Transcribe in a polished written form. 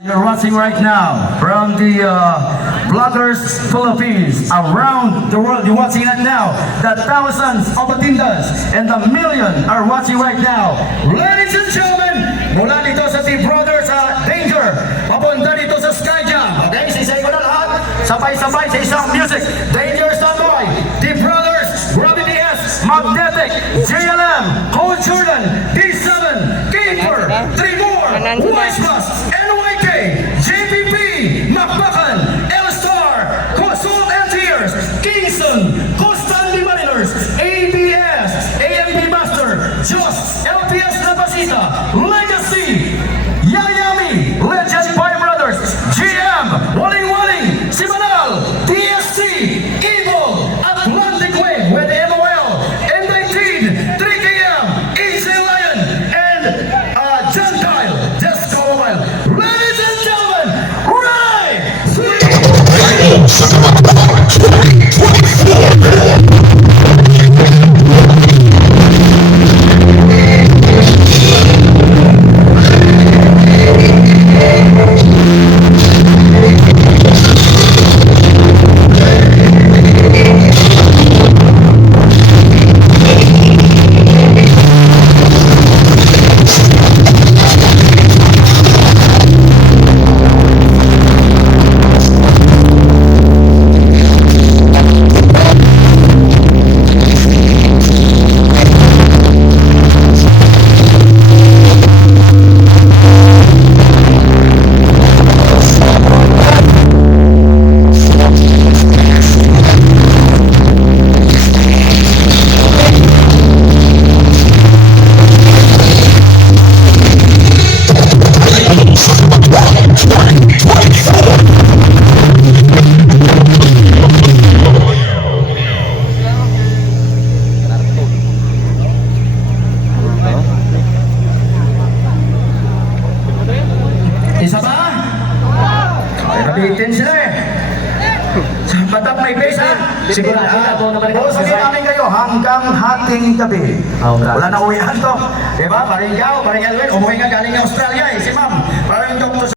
You're watching right now from the Vloggers Philippines around the world. You're watching it now. The thousands of attendees and the million are watching right now. Ladies and gentlemen, mula dito sa Team Brothers sa Danger, papunta dito sa Skyjam. Okay, sisay ko na lahat. Sabay-sabay sa isang music. Danger Standby, Team Brothers, Gravity S, Magnetic, JLM, Cold Jordan, D7, Keeper, 3 more, Wise Bus, NYK, JPP, Macbacan, L-Star, Consult and Tears, Kingston, Constantly Mariners, ABS, AMB Master, Jos, LPS Napasita, Legacy, Yayami, Legend Pie Brothers, GM, Waling Waling, Simanal, DSC, Evil, Atlantic Wing with MOL, M19, 3KM, Easy Lion, and Gentile, Disco Mobile. Ladies and gentlemen, ready, 3, isa ba? Ay, nabitin sila eh. Matap may base ha? Sigurado. Sabihin namin kayo hanggang hating gabi. Wala na uwihan to. Diba? Paring Gao, paring Elwin, umuwi nga galing ng Australia eh. Si ma'am, parang doktor